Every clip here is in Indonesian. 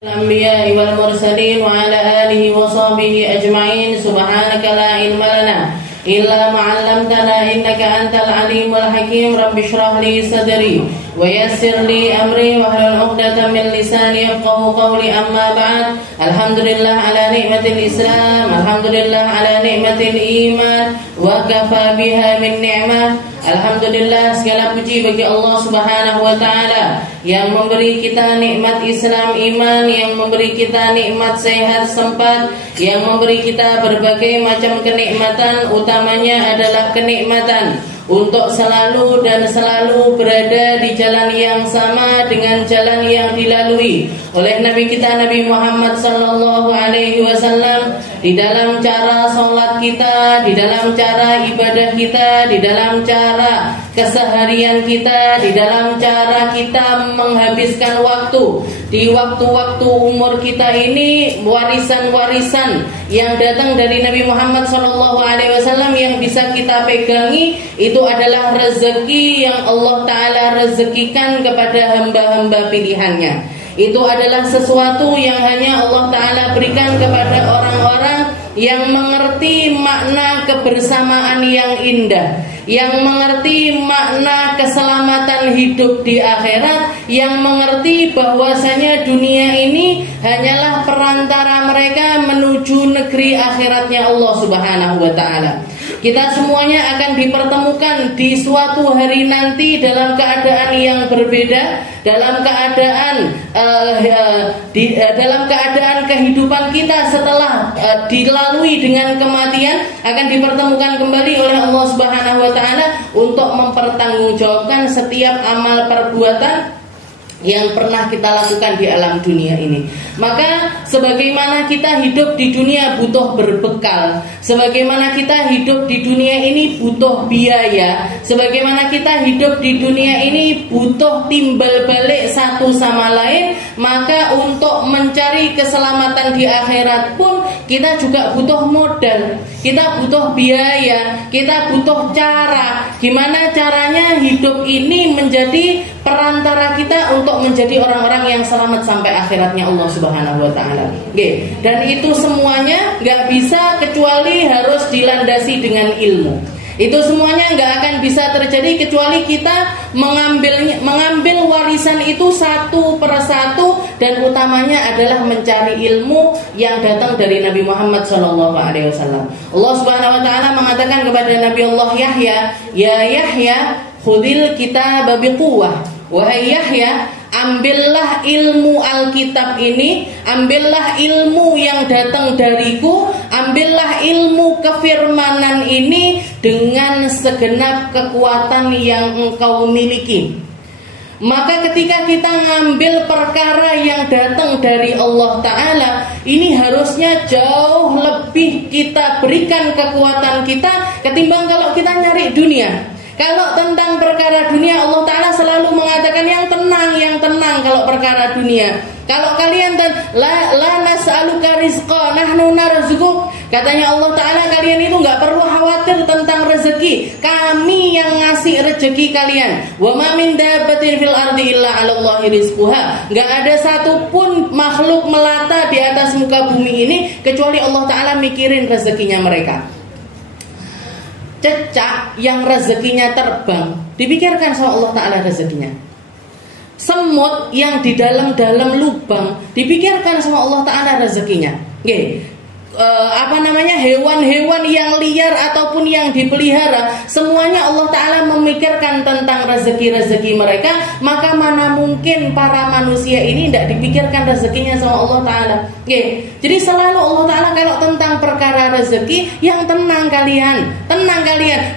الأنبياء والمرسلين وعلى آله وصحبه أجمعين. سبحانك لا علم لنا إلا ما علمتنا إنك أنت العليم الحكيم. رب اشرح لي صدري ويسر لي أمري واحلل عقدة من لساني يفقهوا قولي. أما بعد، الحمد لله على نعمة الإسلام، الحمد لله على نعمة الإيمان وكفى بها من نعمة. Alhamdulillah, segala puji bagi Allah Subhanahu wa taala yang memberi kita nikmat Islam iman, yang memberi kita nikmat sehat sempat, yang memberi kita berbagai macam kenikmatan, utamanya adalah kenikmatan untuk selalu dan selalu berada di jalan yang sama dengan jalan yang dilalui oleh Nabi kita Nabi Muhammad sallallahu alaihi wasallam, di dalam cara salat kita, di dalam cara ibadah kita, di dalam cara keseharian kita, di dalam cara kita menghabiskan waktu. Di waktu-waktu umur kita ini, warisan-warisan yang datang dari Nabi Muhammad SAW yang bisa kita pegangi itu adalah rezeki yang Allah Ta'ala rezekikan kepada hamba-hamba pilihannya. Itu adalah sesuatu yang hanya Allah Ta'ala berikan kepada orang-orang yang mengerti makna kebersamaan yang indah, yang mengerti makna keselamatan hidup di akhirat, yang mengerti bahwasanya dunia ini hanyalah perantara mereka menuju negeri akhiratnya Allah Subhanahu wa taala. Kita semuanya akan dipertemukan di suatu hari nanti dalam keadaan yang berbeda, dalam keadaan dalam keadaan kehidupan kita setelah dilalui dengan kematian akan dipertemukan kembali oleh Allah Subhanahu wa taala untuk mempertanggungjawabkan setiap amal perbuatan yang pernah kita lakukan di alam dunia ini. Maka sebagaimana kita hidup di dunia butuh berbekal, sebagaimana kita hidup di dunia ini butuh biaya, sebagaimana kita hidup di dunia ini butuh timbal balik satu sama lain, maka untuk mencari keselamatan di akhirat pun kita juga butuh modal, kita butuh biaya, kita butuh cara. Gimana caranya hidup ini menjadi perantara kita untuk menjadi orang-orang yang selamat sampai akhiratnya Allah Subhanahu wa taala. Dan itu semuanya nggak bisa kecuali harus dilandasi dengan ilmu. Itu semuanya nggak akan bisa terjadi kecuali kita mengambil warisan itu satu persatu, dan utamanya adalah mencari ilmu yang datang dari Nabi Muhammad SAW. Allah Subhanahu wa taala mengatakan kepada Nabi Allah Yahya, "Ya Yahya, khudil kitab biquwwah." Wahai Yahya, ambillah ilmu Alkitab ini, ambillah ilmu yang datang dariku, ambillah ilmu kefirmanan ini dengan segenap kekuatan yang engkau miliki. Maka ketika kita ngambil perkara yang datang dari Allah Ta'ala, ini harusnya jauh lebih kita berikan kekuatan kita ketimbang kalau kita nyari dunia. Kalau tentang perkara dunia, Allah Ta'ala selalu mengatakan yang tenang kalau perkara dunia. Kalau kalian la nas'aluka rizqa nahnu narzuquk, katanya Allah Ta'ala, kalian itu gak perlu khawatir tentang rezeki, kami yang ngasih rezeki kalian. Wa ma min dabbatin fil ardi illa 'alallahi rizquha. Gak ada satupun makhluk melata di atas muka bumi ini kecuali Allah Ta'ala mikirin rezekinya mereka. Cecak yang rezekinya terbang, dipikirkan sama Allah Ta'ala rezekinya. Semut yang di dalam lubang, dipikirkan sama Allah Ta'ala rezekinya. Hewan-hewan yang liar ataupun yang dipelihara, semuanya Allah Ta'ala memikirkan tentang rezeki-rezeki mereka. Maka mana mungkin para manusia ini tidak dipikirkan rezekinya sama Allah Ta'ala. Jadi selalu Allah Ta'ala kalau tentang perkara rezeki, yang tenang kalian.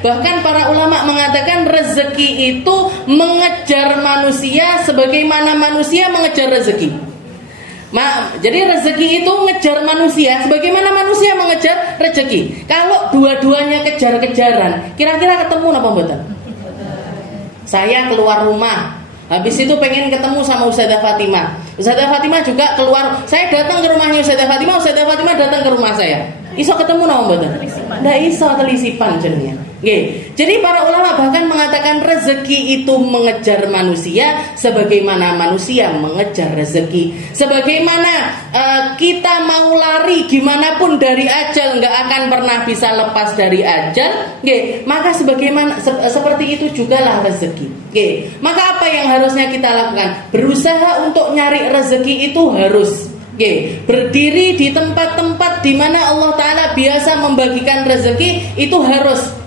Bahkan para ulama mengatakan rezeki itu mengejar manusia sebagaimana manusia mengejar rezeki. Jadi rezeki itu ngejar manusia sebagaimana manusia mengejar rezeki. Kalau dua-duanya kejar-kejaran, kira-kira ketemu apa mboten? Saya keluar rumah, habis itu pengen ketemu sama Ustazah Fatimah. Ustazah Fatimah juga keluar, saya datang ke rumahnya Ustazah Fatimah, Ustazah Fatimah datang ke rumah saya. Iso ketemu apa mboten? Ndak iso, telisipan jenenge. Jadi para ulama bahkan mengatakan rezeki itu mengejar manusia sebagaimana manusia mengejar rezeki. Sebagaimana kita mau lari gimana pun dari ajal nggak akan pernah bisa lepas dari ajal, maka seperti itu jugalah rezeki. Maka apa yang harusnya kita lakukan? Berusaha untuk nyari rezeki itu harus berdiri di tempat-tempat di mana Allah Ta'ala biasa membagikan rezeki itu harus.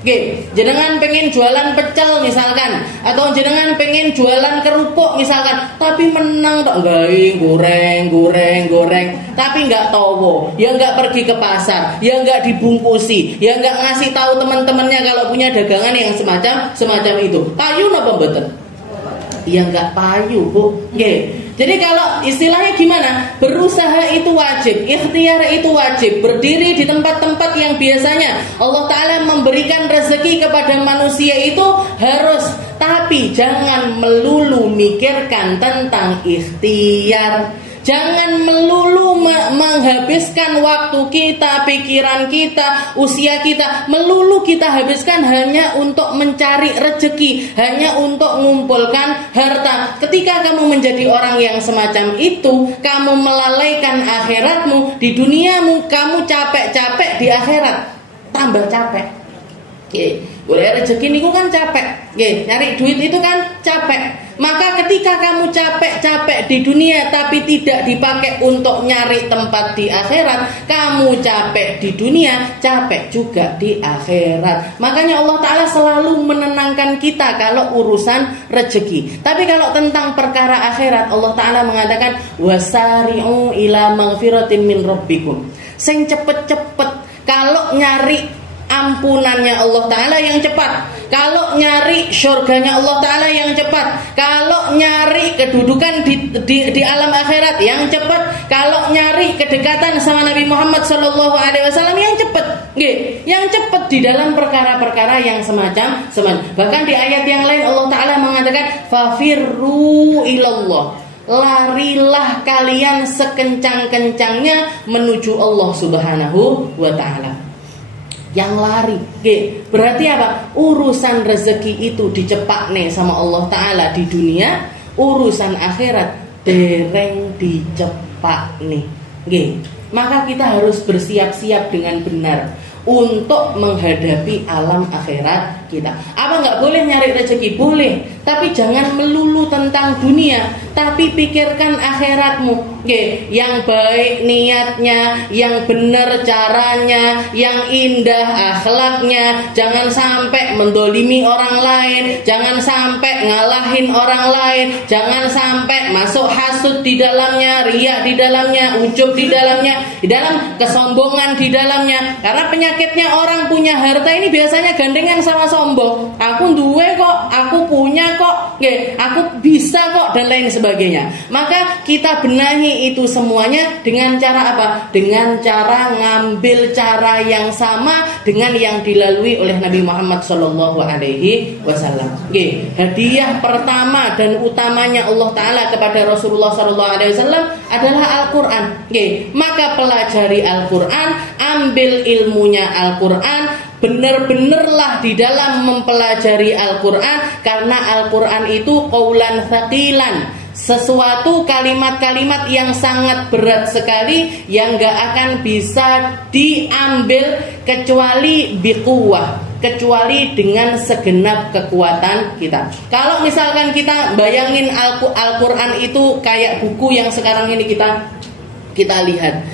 Jenengan pengen jualan pecel misalkan, atau jenengan pengen jualan kerupuk misalkan, tapi menang tak goreng, tapi nggak tahu, ya nggak pergi ke pasar, ya nggak dibungkusi, ya nggak ngasih tahu teman-temannya kalau punya dagangan yang semacam itu. Payu apa mboten? Ya nggak payu, Bu. Jadi kalau istilahnya gimana? Berusaha itu wajib, ikhtiar itu wajib. Berdiri di tempat-tempat yang biasanya Allah Ta'ala memberikan rezeki kepada manusia itu harus. Tapi jangan melulu mikirkan tentang ikhtiar. Jangan melulu menghabiskan waktu kita, pikiran kita, usia kita, melulu kita habiskan hanya untuk mencari rezeki, hanya untuk mengumpulkan harta. Ketika kamu menjadi orang yang semacam itu, kamu melalaikan akhiratmu. Di duniamu kamu capek-capek, di akhirat tambah capek. Boleh rezeki niku kan capek, nyari duit itu kan capek. Maka ketika kamu capek-capek di dunia tapi tidak dipakai untuk nyari tempat di akhirat, kamu capek di dunia, capek juga di akhirat. Makanya Allah Ta'ala selalu menenangkan kita kalau urusan rezeki. Tapi kalau tentang perkara akhirat, Allah Ta'ala mengatakan wasari'u ila maghfiratin min rabbikum. Sing cepet-cepet kalau nyari ampunannya Allah Ta'ala yang cepat, kalau nyari surganya Allah Ta'ala yang cepat, kalau nyari kedudukan di alam akhirat yang cepat, kalau nyari kedekatan sama Nabi Muhammad SAW yang cepat, yang cepat di dalam perkara-perkara yang semacam. Bahkan di ayat yang lain Allah Ta'ala mengatakan fafirru ilallah, larilah kalian sekencang-kencangnya menuju Allah Subhanahu wa Ta'ala. Yang lari, berarti apa? Urusan rezeki itu dicepak nih sama Allah Ta'ala di dunia, urusan akhirat dereng dicepak nih. Maka kita harus bersiap-siap dengan benar untuk menghadapi alam akhirat kita. Apa nggak boleh nyari rezeki? Boleh, tapi jangan melulu tentang dunia, tapi pikirkan akhiratmu. Yang baik niatnya, yang benar caranya, yang indah akhlaknya. Jangan sampai mendolimi orang lain, jangan sampai ngalahin orang lain, jangan sampai masuk hasud di dalamnya, riya di dalamnya, ujub di dalamnya, di dalam kesombongan di dalamnya. Karena penyakitnya orang punya harta ini biasanya gandengan sama sombong. Aku duwe kok, aku punya kok, aku bisa kok, dan lain sebagainya. Maka kita benahi itu semuanya dengan cara apa? Dengan cara ngambil cara yang sama dengan yang dilalui oleh Nabi Muhammad SAW. Hadiah pertama dan utamanya Allah Ta'ala kepada Rasulullah SAW adalah Al-Quran. Maka pelajari Al-Quran, ambil ilmunya Al-Quran, benar-benarlah di dalam mempelajari Al-Quran, karena Al-Quran itu qaulan tsaqilan, sesuatu kalimat-kalimat yang sangat berat sekali yang gak akan bisa diambil kecuali biquwah, kecuali dengan segenap kekuatan kita. Kalau misalkan kita bayangin Al-Quran itu kayak buku yang sekarang ini kita lihat,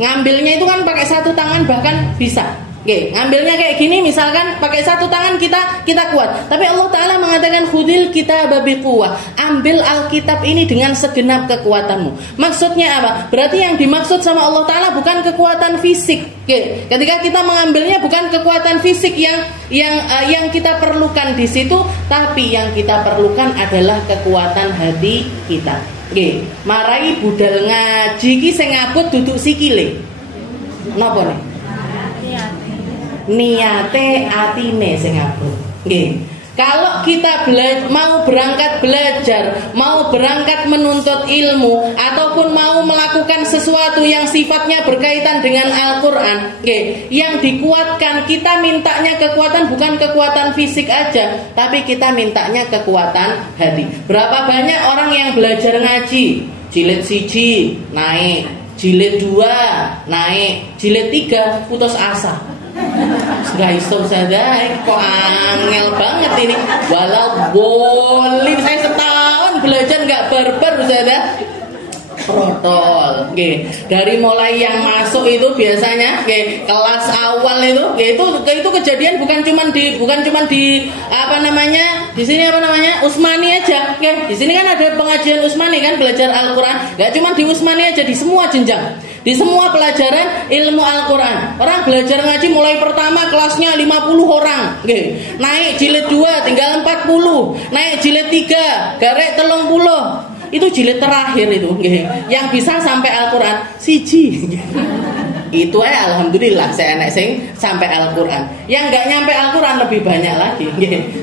ngambilnya itu kan pakai satu tangan bahkan bisa. Ngambilnya kayak gini misalkan pakai satu tangan kita kuat. Tapi Allah Ta'ala mengatakan khudil kitaba biquwah, ambil Alkitab ini dengan segenap kekuatanmu. Maksudnya apa? Berarti yang dimaksud sama Allah Ta'ala bukan kekuatan fisik. Ketika kita mengambilnya bukan kekuatan fisik yang kita perlukan di situ, tapi yang kita perlukan adalah kekuatan hati kita. Marai budal ngaji ki sing ngabut duduk sikile. Napa nih? Niate atine sing abot. Kalau kita mau berangkat belajar, mau berangkat menuntut ilmu, ataupun mau melakukan sesuatu yang sifatnya berkaitan dengan Al-Quran, yang dikuatkan, kita mintanya kekuatan bukan kekuatan fisik aja, tapi kita mintanya kekuatan hati. Berapa banyak orang yang belajar ngaji, jilid 1 naik, jilid 2 naik, jilid 3 putus asa. Gak iso saja, kok angel banget ini. Walau boleh saya setahun belajar nggak barbar saja. Protol, dari mulai yang masuk itu biasanya, kelas awal itu kejadian bukan cuman di apa namanya, di sini apa namanya, Usmani aja, di sini kan ada pengajian Usmani kan, belajar Al-Quran, nggak cuman di Usmani aja, di semua jenjang, di semua pelajaran ilmu Al-Quran. Orang belajar ngaji mulai pertama kelasnya 50 orang, naik jilid 2 tinggal 40, naik jilid 3 garek 30. Itu jilid terakhir itu, yang bisa sampai Al-Quran siji. Itu alhamdulillah saya anak sing sampai Al-Quran. Yang nggak nyampe Al-Quran lebih banyak lagi.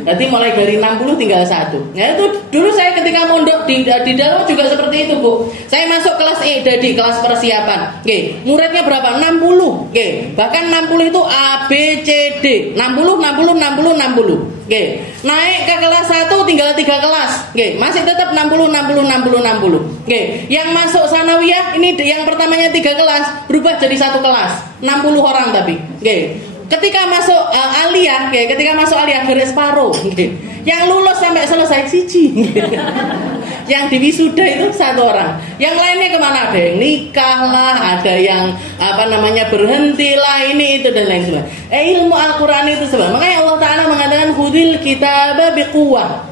Nanti mulai dari 60 tinggal 1. Nah itu dulu saya ketika mondok di dalam juga seperti itu, Bu. Saya masuk kelas di kelas persiapan. Muridnya berapa? 60. Bahkan 60 itu A, B, C, D. 60. Naik ke kelas 1 tinggal 3 kelas. Masih tetap 60. Yang masuk sanawiyah ini yang pertamanya 3 kelas berubah jadi 1 kelas, 60 orang tapi. Ketika masuk aliyah, garis separuh. Yang lulus sampai selesai siji. Yang di wisuda itu 1 orang. Yang lainnya kemana? Ada yang nikah lah, ada yang berhenti lah, ini itu dan lain sebagainya. Ilmu Al-Quran itu sebab. Makanya Allah Ta'ala mengatakan khudil kitaba biquwwah.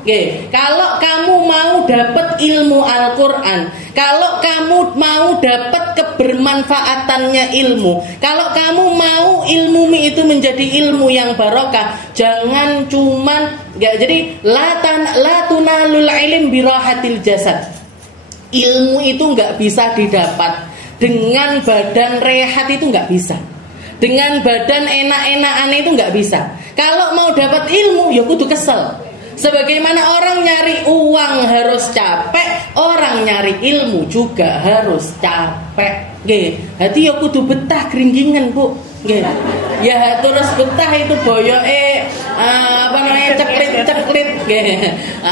Kalau kamu mau dapat ilmu Al-Quran, kalau kamu mau dapat kebermanfaatannya ilmu, kalau kamu mau ilmumu itu menjadi ilmu yang barokah, jangan cuman jadi la tunalul ilm birahatil jasad. Ilmu itu nggak bisa didapat dengan badan rehat, itu nggak bisa. Dengan badan enak-enakan itu nggak bisa. Kalau mau dapat ilmu ya kudu kesel. Sebagaimana orang nyari uang harus capek, orang nyari ilmu juga harus capek. Hati ya kudu betah gringgingan, Bu. Ya terus betah itu boyoke ceklit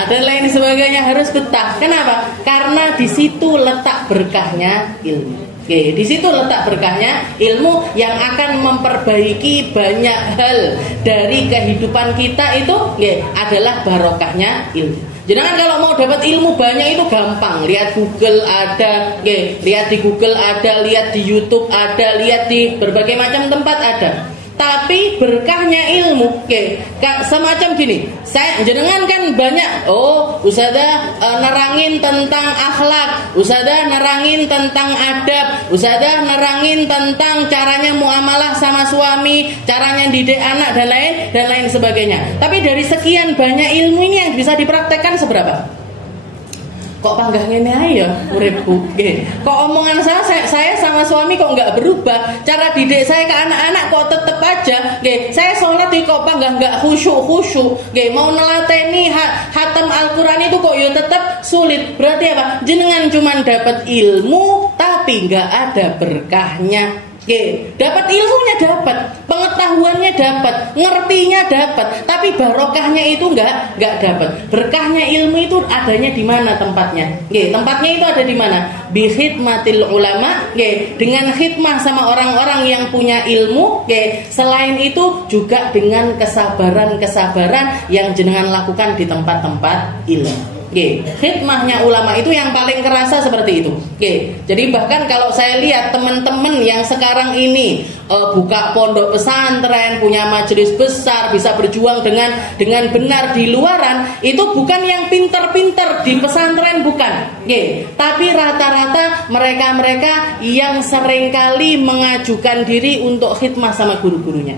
dan lain sebagainya, harus betah. Kenapa? Karena di situ letak berkahnya ilmu. Di situ letak berkahnya ilmu yang akan memperbaiki banyak hal dari kehidupan kita. Itu adalah barokahnya ilmu. Jangan kalau mau dapat ilmu banyak itu gampang. Lihat Google ada, lihat di Google ada, lihat di YouTube ada, lihat di berbagai macam tempat ada. Tapi berkahnya ilmu, semacam gini. Saya jenengan kan banyak, ustadzah nerangin tentang akhlak, ustadzah nerangin tentang adab, ustadzah nerangin tentang caranya muamalah sama suami, caranya didik anak dan lain sebagainya. Tapi dari sekian banyak ilmu ini yang bisa dipraktekkan seberapa? Kok panggah ngene ae ya uripku. Kok omongan saya sama suami kok nggak berubah. Cara didik saya ke anak-anak kok tetep aja. Saya sholat kok panggah nggak khusyuk. Mau nelateni hatam Al-Quran itu kok ya tetep sulit. Berarti apa? Jenengan cuman dapat ilmu tapi nggak ada berkahnya. Dapat ilmunya dapat, pengetahuannya dapat, ngertinya dapat, tapi barokahnya itu nggak dapat. Berkahnya ilmu itu adanya di mana tempatnya? Tempatnya itu ada di mana? Bi khidmatil ulama, dengan khidmah sama orang-orang yang punya ilmu. Selain itu juga dengan kesabaran yang jenengan lakukan di tempat-tempat ilmu. Khidmahnya ulama itu yang paling kerasa seperti itu. Jadi bahkan kalau saya lihat teman-teman yang sekarang ini buka pondok pesantren, punya majelis besar, bisa berjuang dengan benar di luaran, itu bukan yang pinter-pinter di pesantren, bukan. Tapi rata-rata mereka yang seringkali mengajukan diri untuk khidmah sama guru-gurunya.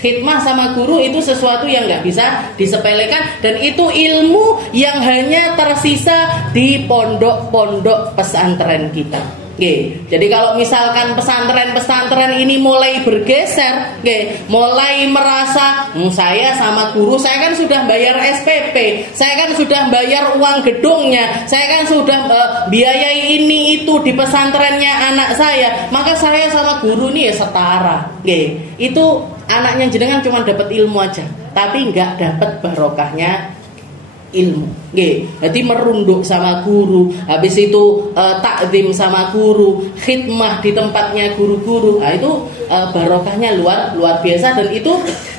Khidmah sama guru itu sesuatu yang nggak bisa disepelekan, dan itu ilmu yang hanya tersisa di pondok-pondok pesantren kita. Nggih. Jadi kalau misalkan pesantren-pesantren ini mulai bergeser, nggih, mulai merasa saya sama guru saya kan sudah bayar SPP, saya kan sudah bayar uang gedungnya, saya kan sudah biayai ini itu di pesantrennya anak saya, maka saya sama guru ini ya setara. Nggih. Itu anaknya jenengan cuma dapat ilmu aja, tapi nggak dapat barokahnya ilmu. Nggih, jadi merunduk sama guru, habis itu takzim sama guru, khidmah di tempatnya guru-guru. Nah, itu barokahnya luar biasa.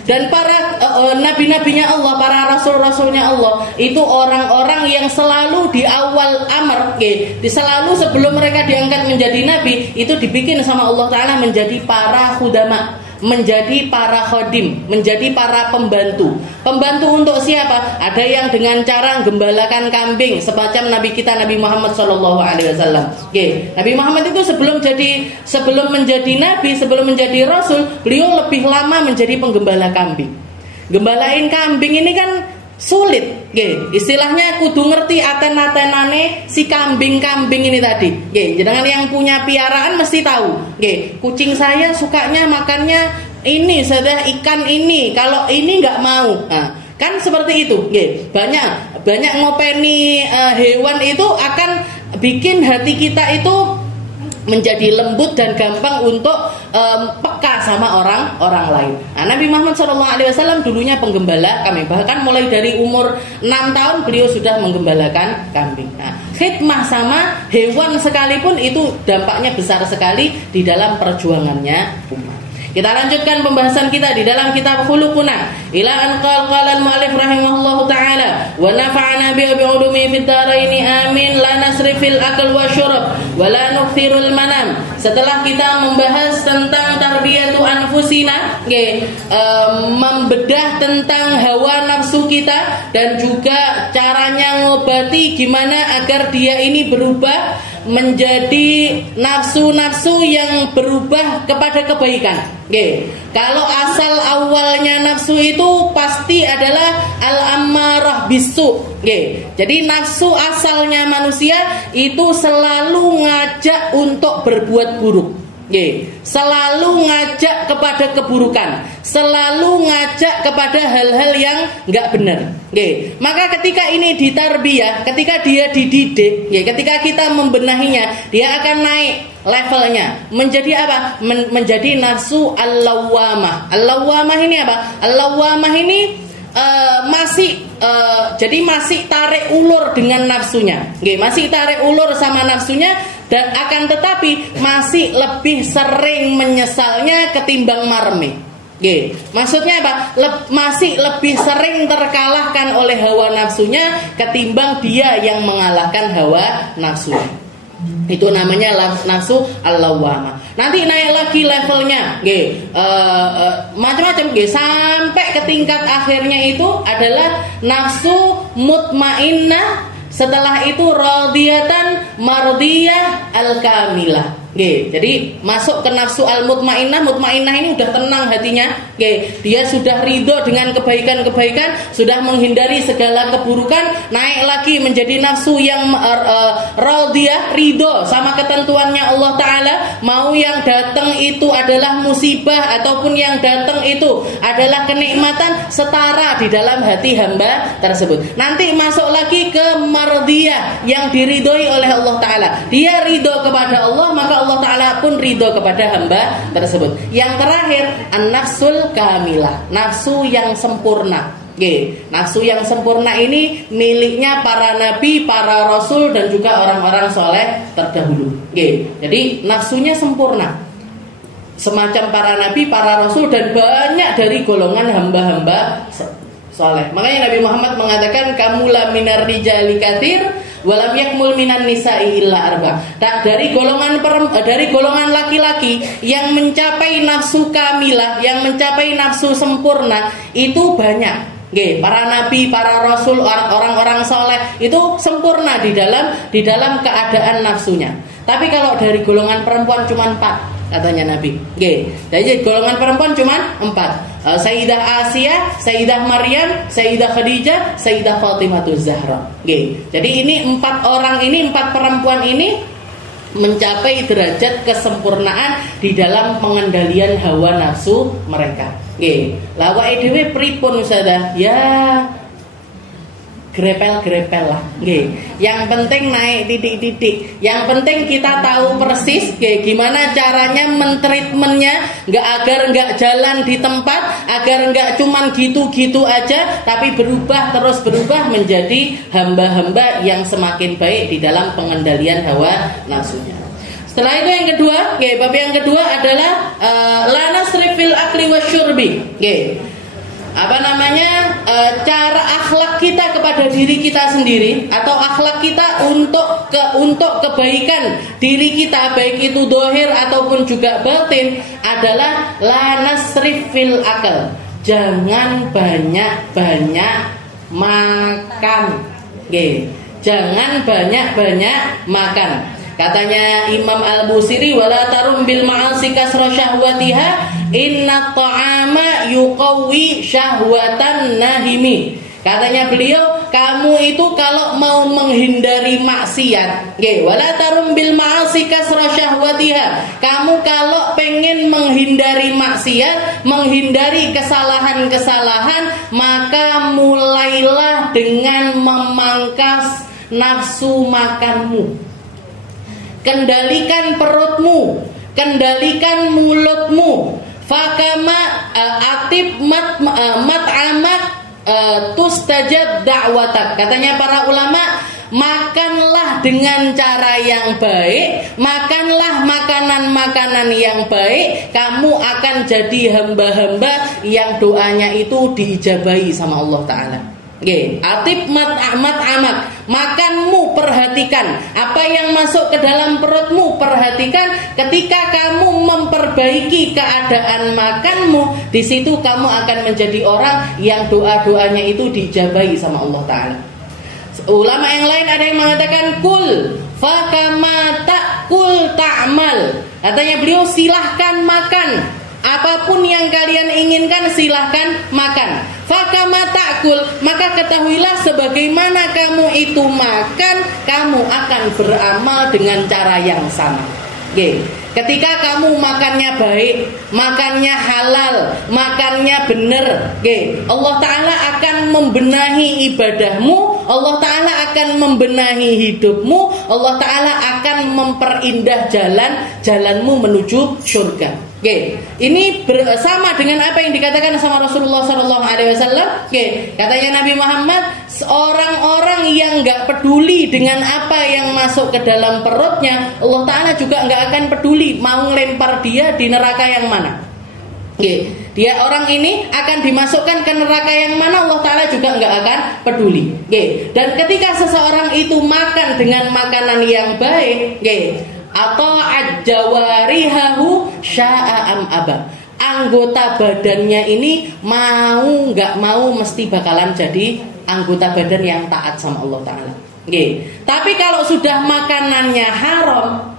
Dan para nabi-nabinya Allah, para rasul-rasulnya Allah, itu orang-orang yang selalu di awal amr, selalu sebelum mereka diangkat menjadi nabi, itu dibikin sama Allah Ta'ala menjadi para khudama, menjadi para khodim, menjadi para pembantu. Pembantu untuk siapa? Ada yang dengan cara gembalakan kambing, semacam Nabi kita Nabi Muhammad SAW. Nabi Muhammad itu sebelum menjadi nabi, sebelum menjadi rasul, beliau lebih lama menjadi penggembala kambing. Gembalain kambing ini kan sulit, istilahnya kudu ngerti aten-atenane si kambing-kambing ini tadi. Jangan yang punya piaraan mesti tahu. Kucing saya sukanya makannya ini, sudah ikan ini, kalau ini nggak mau. Nah, kan seperti itu. Banyak ngopeni hewan itu akan bikin hati kita itu menjadi lembut dan gampang untuk peka sama orang lain. Nah, Nabi Muhammad SAW dulunya penggembala kambing. Bahkan mulai dari umur 6 tahun beliau sudah menggembalakan kambing. Nah, khidmah sama hewan sekalipun itu dampaknya besar sekali di dalam perjuangannya umat. Kita lanjutkan pembahasan kita di dalam kitab Khuluquna ila an qala al-mu'allif rahimahullahu taala wa nafa'ana bi ulumi fid dharain amin la nasrifil akal wa syurab wa la nukthirul manam. Setelah kita membahas tentang tarbiyatu anfusina, membedah tentang hawa nafsu kita dan juga caranya ngobati gimana agar dia ini berubah menjadi nafsu-nafsu yang berubah kepada kebaikan. Kalau asal awalnya nafsu itu pasti adalah al-ammarah bisu. Jadi nafsu asalnya manusia itu selalu ngajak untuk berbuat buruk. Selalu ngajak kepada keburukan, selalu ngajak kepada hal-hal yang nggak benar. Maka ketika ini ditarbiyah, ketika dia dididik, ketika kita membenahinya, dia akan naik levelnya menjadi apa? Menjadi nafsu al-lawwamah. Al-lawwamah ini apa? Al-lawwamah ini jadi masih tarik ulur dengan nafsunya, masih tarik ulur sama nafsunya, dan akan tetapi masih lebih sering menyesalnya ketimbang marme. Maksudnya apa? Masih lebih sering terkalahkan oleh hawa nafsunya ketimbang dia yang mengalahkan hawa nafsunya. Itu namanya nafsu al-lawwamah. Nanti naik lagi levelnya, macam-macam, sampai ke tingkat akhirnya itu adalah nafsu mutmainnah. Setelah itu radiyatan mardiyah al-kamilah. Jadi masuk ke nafsu al-mutmainnah. Mutmainnah ini udah tenang hatinya. Dia sudah ridho dengan kebaikan-kebaikan, sudah menghindari segala keburukan. Naik lagi menjadi nafsu yang radiyah, ridho sama ketentuannya Allah Ta'ala. Mau yang datang itu adalah musibah ataupun yang datang itu adalah kenikmatan, setara di dalam hati hamba tersebut. Nanti masuk lagi ke mardiyah yang diridhoi oleh Allah Ta'ala. Dia ridho kepada Allah, maka Allah Ta'ala pun ridho kepada hamba tersebut. Yang terakhir, an-nafsul kamilah, nafsu yang sempurna. Nafsu yang sempurna ini miliknya para nabi, para rasul, dan juga orang-orang soleh terdahulu. Jadi nafsunya sempurna, semacam para nabi, para rasul, dan banyak dari golongan hamba-hamba soleh. Makanya Nabi Muhammad mengatakan kamula minar rijali katsir walam yakmul minan nisa'i illa arba. Dari golongan laki-laki yang mencapai nafsu kamilah, yang mencapai nafsu sempurna itu banyak. Para nabi, para rasul, orang-orang soleh itu sempurna di dalam keadaan nafsunya. Tapi kalau dari golongan perempuan cuma 4 katanya Nabi. Jadi golongan perempuan cuma 4. Sayyidah Asia, Sayyidah Maryam, Sayyidah Khadijah, Sayyidah Fatimah Zahra. Jadi ini 4 orang ini, 4 perempuan ini mencapai derajat kesempurnaan di dalam pengendalian hawa nafsu mereka. Nggih. Lah awake dhewe pripun Ustazah? Ya grepel-grepel lah. Nggih. Yang penting naik titik-titik. Yang penting kita tahu persis gimana caranya mentreatmentnya, agar nggak jalan di tempat, agar nggak cuman gitu-gitu aja, tapi terus berubah menjadi hamba-hamba yang semakin baik di dalam pengendalian hawa nafsunya. Setelah itu yang kedua, bab yang kedua adalah la nasrif fil akli wasyurbi. Cara akhlak kita kepada diri kita sendiri, atau akhlak kita untuk kebaikan diri kita, baik itu zahir ataupun juga batin, adalah la nasrif fil akal. Jangan banyak-banyak makan. Jangan banyak-banyak makan. Katanya Imam Al-Busiri, wala tarum bil ma'asi kasra syahwatiha inna ta'ama yuqawwi syahwatan nahimi. Katanya beliau, kamu itu kalau mau menghindari maksiat, wala tarum bil ma'asi kasra syahwatiha. Kamu kalau pengen menghindari maksiat, menghindari kesalahan-kesalahan, maka mulailah dengan memangkas nafsu makanmu. Kendalikan perutmu, kendalikan mulutmu. Fakama atib mat'amak tustajab da'watak. Katanya para ulama, makanlah dengan cara yang baik, makanlah makanan-makanan yang baik, kamu akan jadi hamba-hamba yang doanya itu diijabahi sama Allah Ta'ala. Atib mat'amak, makanmu perhatikan, apa yang masuk ke dalam perutmu perhatikan. Ketika kamu memperbaiki keadaan makanmu, di situ kamu akan menjadi orang yang doa-doanya itu diijabahi sama Allah Ta'ala. Ulama yang lain ada yang mengatakan kul fakama ta'kul ta'mal. Katanya beliau, silahkan makan, apapun yang kalian inginkan silahkan makan. Fakama ta'kul, maka ketahuilah sebagaimana kamu itu makan, kamu akan beramal dengan cara yang sama. Ketika kamu makannya baik, makannya halal, makannya benar, Allah Ta'ala akan membenahi ibadahmu, Allah Ta'ala akan membenahi hidupmu, Allah Ta'ala akan memperindah jalanmu menuju surga. Ini sama dengan apa yang dikatakan sama Rasulullah SAW. Katanya Nabi Muhammad, orang-orang yang nggak peduli dengan apa yang masuk ke dalam perutnya, Allah Ta'ala juga nggak akan peduli mau ngelempar dia di neraka yang mana. Dia orang ini akan dimasukkan ke neraka yang mana, Allah Ta'ala juga nggak akan peduli. Dan ketika seseorang itu makan dengan makanan yang baik, atau ajawarihahu sya'am aba, anggota badannya ini mau nggak mau mesti bakalan jadi anggota badan yang taat sama Allah Ta'ala. Tapi kalau sudah makanannya haram,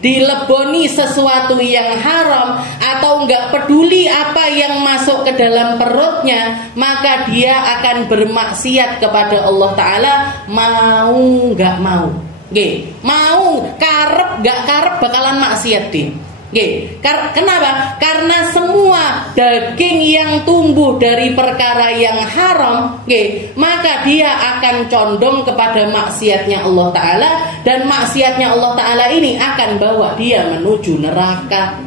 dileboni sesuatu yang haram, atau nggak peduli apa yang masuk ke dalam perutnya, maka dia akan bermaksiat kepada Allah Ta'ala, mau nggak mau. Mau karep gak karep bakalan maksiat dia. Kenapa? Karena semua daging yang tumbuh dari perkara yang haram, maka dia akan condong kepada maksiatnya Allah Ta'ala, dan maksiatnya Allah Ta'ala ini akan bawa dia menuju neraka.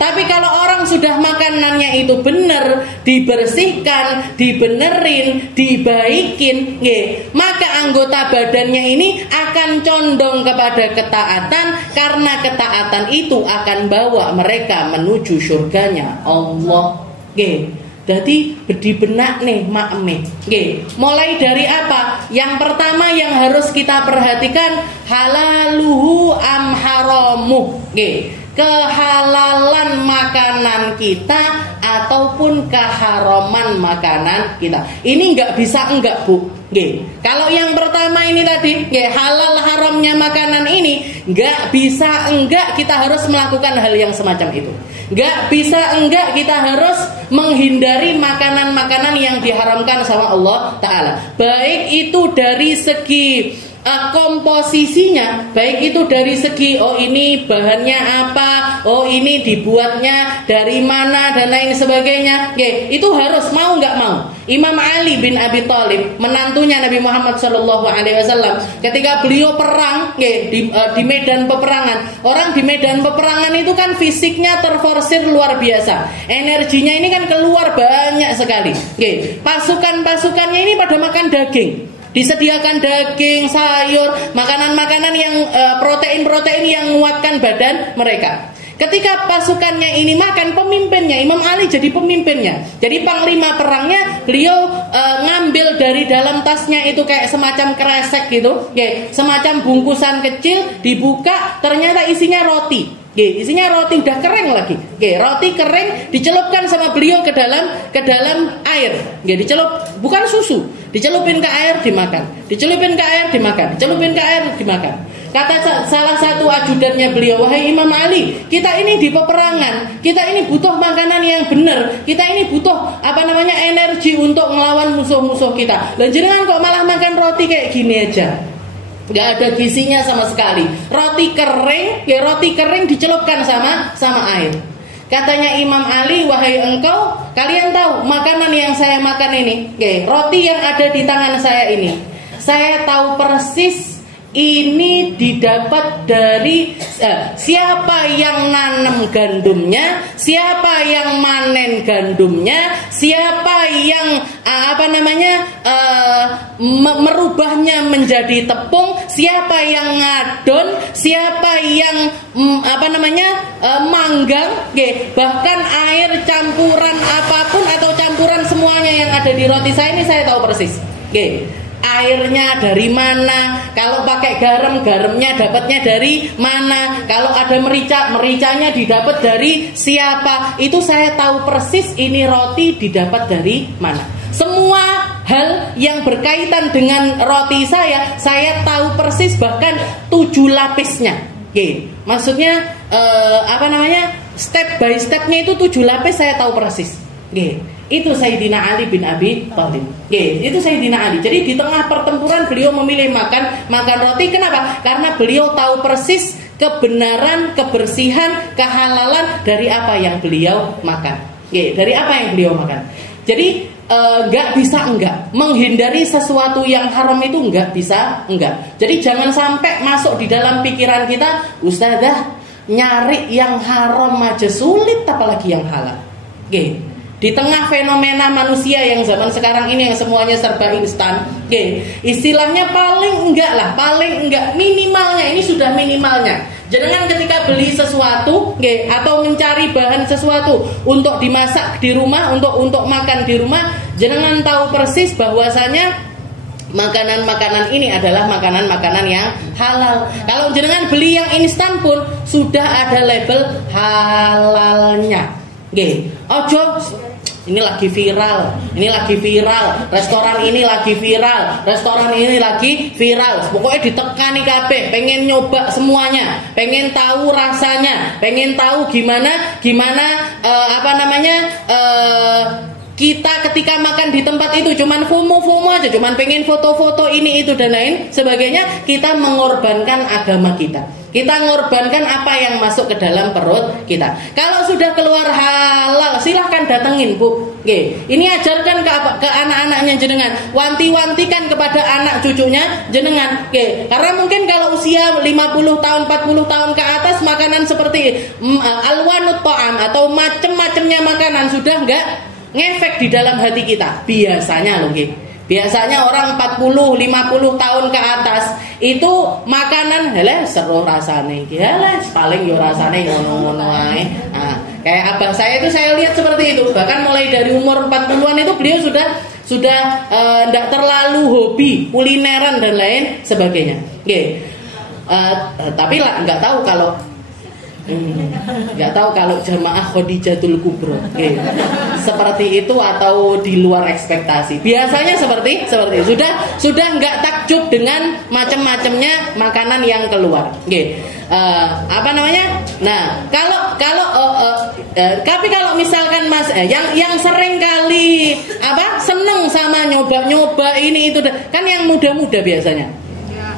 Tapi kalau orang sudah makanannya itu benar, dibersihkan, dibenerin, dibaikin, maka anggota badannya ini akan condong kepada ketaatan, karena ketaatan itu akan bawa mereka menuju surganya Allah. Jadi di benak nih makme. Mulai dari apa? Yang pertama yang harus kita perhatikan, halaluhu am haramuh. Kehalalan makanan kita ataupun keharaman makanan kita. Ini nggak bisa enggak, Bu. Kalau yang pertama ini tadi, halal haramnya makanan ini, nggak bisa enggak kita harus melakukan hal yang semacam itu. Nggak bisa enggak kita harus menghindari makanan-makanan yang diharamkan sama Allah Ta'ala. Baik itu dari segi komposisinya, baik itu dari segi ini bahannya apa, ini dibuatnya dari mana dan lain sebagainya, itu harus mau nggak mau. Imam Ali bin Abi Thalib, menantunya Nabi Muhammad SAW, ketika beliau perang di medan peperangan, orang di medan peperangan itu kan fisiknya terforsir luar biasa, energinya ini kan keluar banyak sekali. Pasukan-pasukannya ini pada makan daging, disediakan daging, sayur, makanan-makanan yang protein-protein yang menguatkan badan mereka. Ketika pasukannya ini makan, pemimpinnya Imam Ali jadi pemimpinnya, jadi panglima perangnya. Beliau ngambil dari dalam tasnya itu kayak semacam kresek gitu, semacam bungkusan kecil, dibuka, ternyata isinya roti. Isinya roti udah kering lagi. Roti kering dicelupkan sama beliau ke dalam air. Dicelup, bukan susu, dicelupin ke air dimakan, dicelupin ke air dimakan, dicelupin ke air dimakan. Kata salah satu ajudannya beliau, wahai Imam Ali, kita ini di peperangan, kita ini butuh makanan yang benar, kita ini butuh energi untuk melawan musuh-musuh kita. Dan jangan kok malah makan roti kayak gini aja, nggak ada gizinya sama sekali. Roti kering dicelupkan sama air. Katanya Imam Ali, wahai engkau, kalian tahu makanan yang saya makan ini, roti yang ada di tangan saya ini, saya tahu persis ini didapat dari siapa yang nanam gandumnya, siapa yang manen gandumnya, siapa yang merubahnya menjadi tepung, siapa yang ngadon, siapa yang manggang, bahkan air campuran apapun atau campuran semuanya yang ada di roti saya ini saya tahu persis. Airnya dari mana, kalau pakai garam, garamnya dapatnya dari mana, kalau ada merica, mericanya didapat dari siapa, itu saya tahu persis ini roti didapat dari mana. Semua hal yang berkaitan dengan roti saya tahu persis, bahkan 7 lapisnya. Maksudnya step by stepnya itu 7 lapis saya tahu persis. Itu Sayyidina Ali bin Abi Thalib. Itu Sayyidina Ali. Jadi di tengah pertempuran beliau memilih makan roti. Kenapa? Karena beliau tahu persis kebenaran, kebersihan, kehalalan dari apa yang beliau makan. Dari apa yang beliau makan. Jadi nggak bisa enggak menghindari sesuatu yang haram, itu nggak bisa enggak. Jadi jangan sampai masuk di dalam pikiran kita, ustazah nyari yang haram aja sulit, apalagi yang halal. Di tengah fenomena manusia yang zaman sekarang ini yang semuanya serba instan, istilahnya paling enggak minimalnya, ini sudah minimalnya. Jangan ketika beli sesuatu, atau mencari bahan sesuatu untuk dimasak di rumah, untuk makan di rumah, jangan tahu persis bahwasanya makanan-makanan ini adalah makanan-makanan yang halal. Kalau jenengan beli yang instan pun sudah ada label halalnya. Ojo, ini lagi viral, restoran ini lagi viral, pokoknya ditekani kabeh, pengen nyoba semuanya, pengen tahu rasanya, pengen tahu gimana kita ketika makan di tempat itu cuman FOMO aja, cuman pengen foto-foto ini itu dan lain sebagainya. Kita mengorbankan agama kita, kita mengorbankan apa yang masuk ke dalam perut kita. Kalau sudah keluar halal, silahkan datengin Bu. Ini ajarkan ke anak-anaknya jenengan, wanti-wantikan kepada anak cucunya jenengan. Karena mungkin kalau usia 50 tahun, 40 tahun ke atas, makanan seperti alwanut ta'am atau macam-macamnya makanan sudah enggak ngefek di dalam hati kita. Biasanya biasanya orang 40, 50 tahun ke atas itu makanan seru rasane iki. Paling yo rasane ngono-ngono ae. Kayak abang saya itu saya lihat seperti itu. Bahkan mulai dari umur 40-an itu beliau sudah tidak terlalu hobi kulineran dan lain sebagainya. Tapi lah nggak tahu kalau jamaah Khadijatul Kubro seperti itu atau di luar ekspektasi. Biasanya seperti itu. Sudah nggak takjub dengan macam-macamnya makanan yang keluar. Nah, tapi kalau misalkan Mas yang sering kali seneng sama nyoba ini itu kan yang muda-muda biasanya.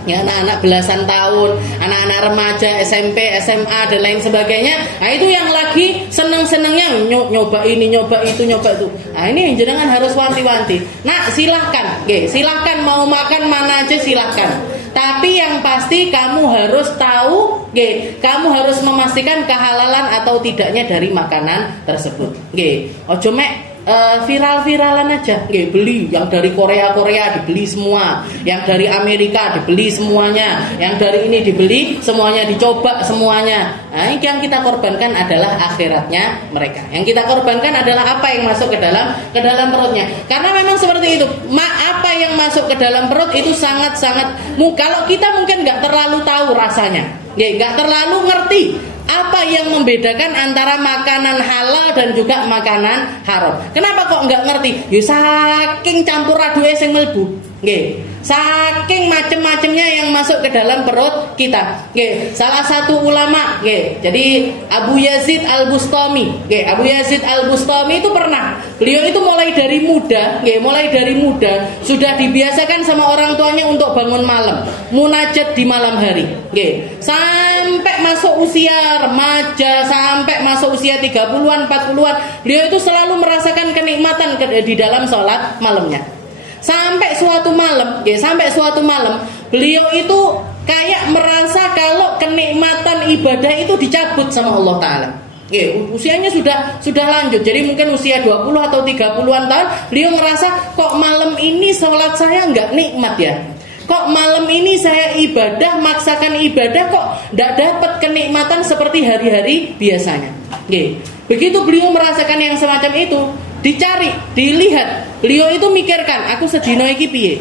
ya anak-anak belasan tahun, anak-anak remaja, SMP, SMA dan lain sebagainya. Nah itu yang lagi seneng-senengnya nyoba ini, nyoba itu, nyoba itu. Nah ini jenengan harus wanti-wanti. Nah silahkan, silahkan mau makan mana aja silahkan. Tapi yang pasti kamu harus tahu, kamu harus memastikan kehalalan atau tidaknya dari makanan tersebut. Ojo mek viral-viralan aja, beli yang dari Korea dibeli semua, yang dari Amerika dibeli semuanya, yang dari ini dibeli semuanya, dicoba semuanya. Nah, yang kita korbankan adalah akhiratnya mereka. Yang kita korbankan adalah apa yang masuk ke dalam perutnya. Karena memang seperti itu. Apa yang masuk ke dalam perut itu sangat-sangat, kalau kita mungkin nggak terlalu tahu rasanya, nggak terlalu ngerti apa yang membedakan antara makanan halal dan juga makanan haram. Kenapa kok nggak ngerti? Saking campur aduk sing mlebu. Saking macem-macemnya yang masuk ke dalam perut kita. Salah satu ulama, jadi Abu Yazid Al-Bustami. Abu Yazid Al-Bustami itu pernah, beliau itu mulai dari muda sudah dibiasakan sama orang tuanya untuk bangun malam, munajat di malam hari. Sampai masuk usia remaja, sampai masuk usia 30-an, 40-an, beliau itu selalu merasakan kenikmatan di dalam sholat malamnya. Sampai suatu malam, beliau itu kayak merasa kalau kenikmatan ibadah itu dicabut sama Allah Ta'ala. Usianya sudah lanjut, jadi mungkin usia 20 atau 30-an tahun, beliau ngerasa kok malam ini sholat saya nggak nikmat ya. Kok malam ini saya ibadah, maksakan ibadah kok nggak dapat kenikmatan seperti hari-hari biasanya. Begitu beliau merasakan yang semacam itu, dicari, dilihat, beliau itu mikirkan, aku sedino iki piye?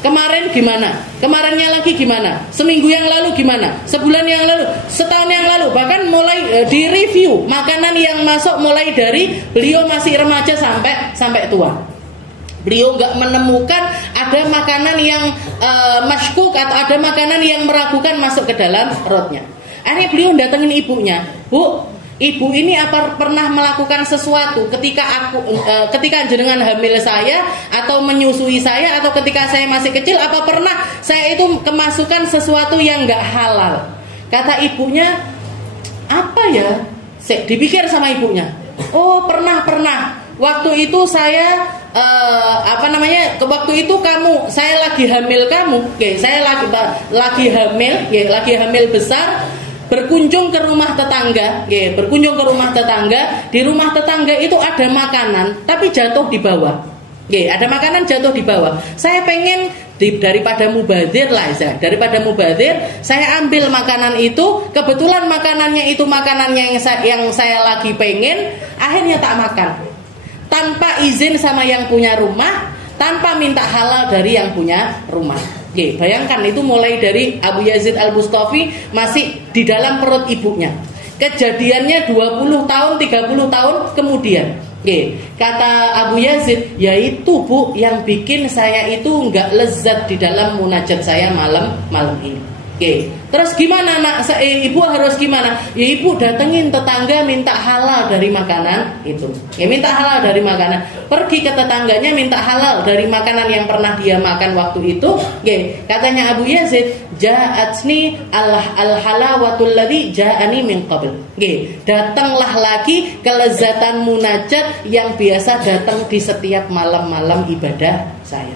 Kemarin gimana? Kemarinnya lagi gimana? Seminggu yang lalu gimana? Sebulan yang lalu, setahun yang lalu, bahkan mulai direview makanan yang masuk mulai dari beliau masih remaja sampai tua. Beliau nggak menemukan ada makanan yang masykuk atau ada makanan yang meragukan masuk ke dalam perutnya. Akhirnya beliau datengin ibunya, Bu, ibu ini apa pernah melakukan sesuatu ketika jenengan hamil saya atau menyusui saya atau ketika saya masih kecil, apa pernah saya itu kemasukan sesuatu yang nggak halal? Kata ibunya, apa ya? Dipikir sama ibunya. Oh pernah. Waktu itu saya waktu itu saya lagi hamil kamu, saya lagi hamil besar. Berkunjung ke rumah tetangga, di rumah tetangga itu ada makanan tapi jatuh di bawah. Ada makanan jatuh di bawah. Saya pengen daripada mubadzir, saya ambil makanan itu. Kebetulan makanannya itu makanannya yang saya lagi pengen, akhirnya tak makan. Tanpa izin sama yang punya rumah, tanpa minta halal dari yang punya rumah. Bayangkan itu mulai dari Abu Yazid Al-Bustami masih di dalam perut ibunya. Kejadiannya 20 tahun, 30 tahun kemudian. Kata Abu Yazid, yaitu Bu yang bikin saya itu nggak lezat di dalam munajat saya malam ini. Terus gimana ibu harus gimana? Ya ibu datengin tetangga minta halal dari makanan itu. Minta halal dari makanan. Pergi ke tetangganya minta halal dari makanan yang pernah dia makan waktu itu. Katanya Abu Yazid, ja'atni al-halawatul ladzi ja'ani min qabl. Datanglah lagi kelezatan munajat yang biasa datang di setiap malam-malam ibadah saya.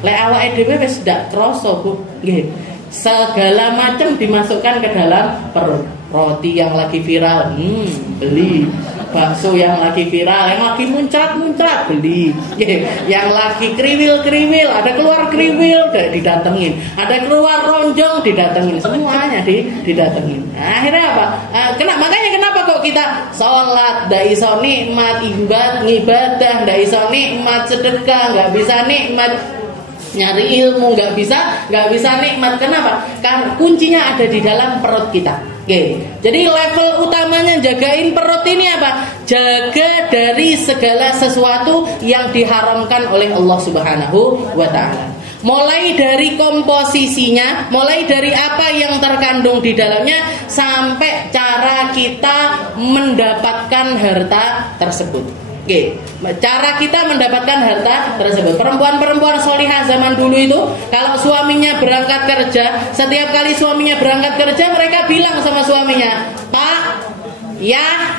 Lek awake dhewe wis ndak krasa, Bu. Segala macam dimasukkan ke dalam perut. Roti yang lagi viral, beli. Bakso yang lagi viral, yang lagi muncrat, beli. Yang lagi kriwil, ada keluar kriwil, didatengin. Ada keluar ronjong, didatengin. Semuanya didatengin. Nah, akhirnya apa? Makanya kenapa kok kita sholat nggak iso nikmat, ibadah nggak iso nikmat, sedekah nggak bisa nikmat, nyari ilmu nggak bisa nikmat. Kenapa? Karena kuncinya ada di dalam perut kita. Jadi level utamanya jagain perut ini apa? Jaga dari segala sesuatu yang diharamkan oleh Allah Subhanahu wa Ta'ala. Mulai dari komposisinya, mulai dari apa yang terkandung di dalamnya, sampai cara kita mendapatkan harta tersebut. Cara kita mendapatkan harta tersebut. Perempuan-perempuan solihah zaman dulu itu, kalau suaminya berangkat kerja, setiap kali suaminya berangkat kerja, mereka bilang sama suaminya, Pak, ya,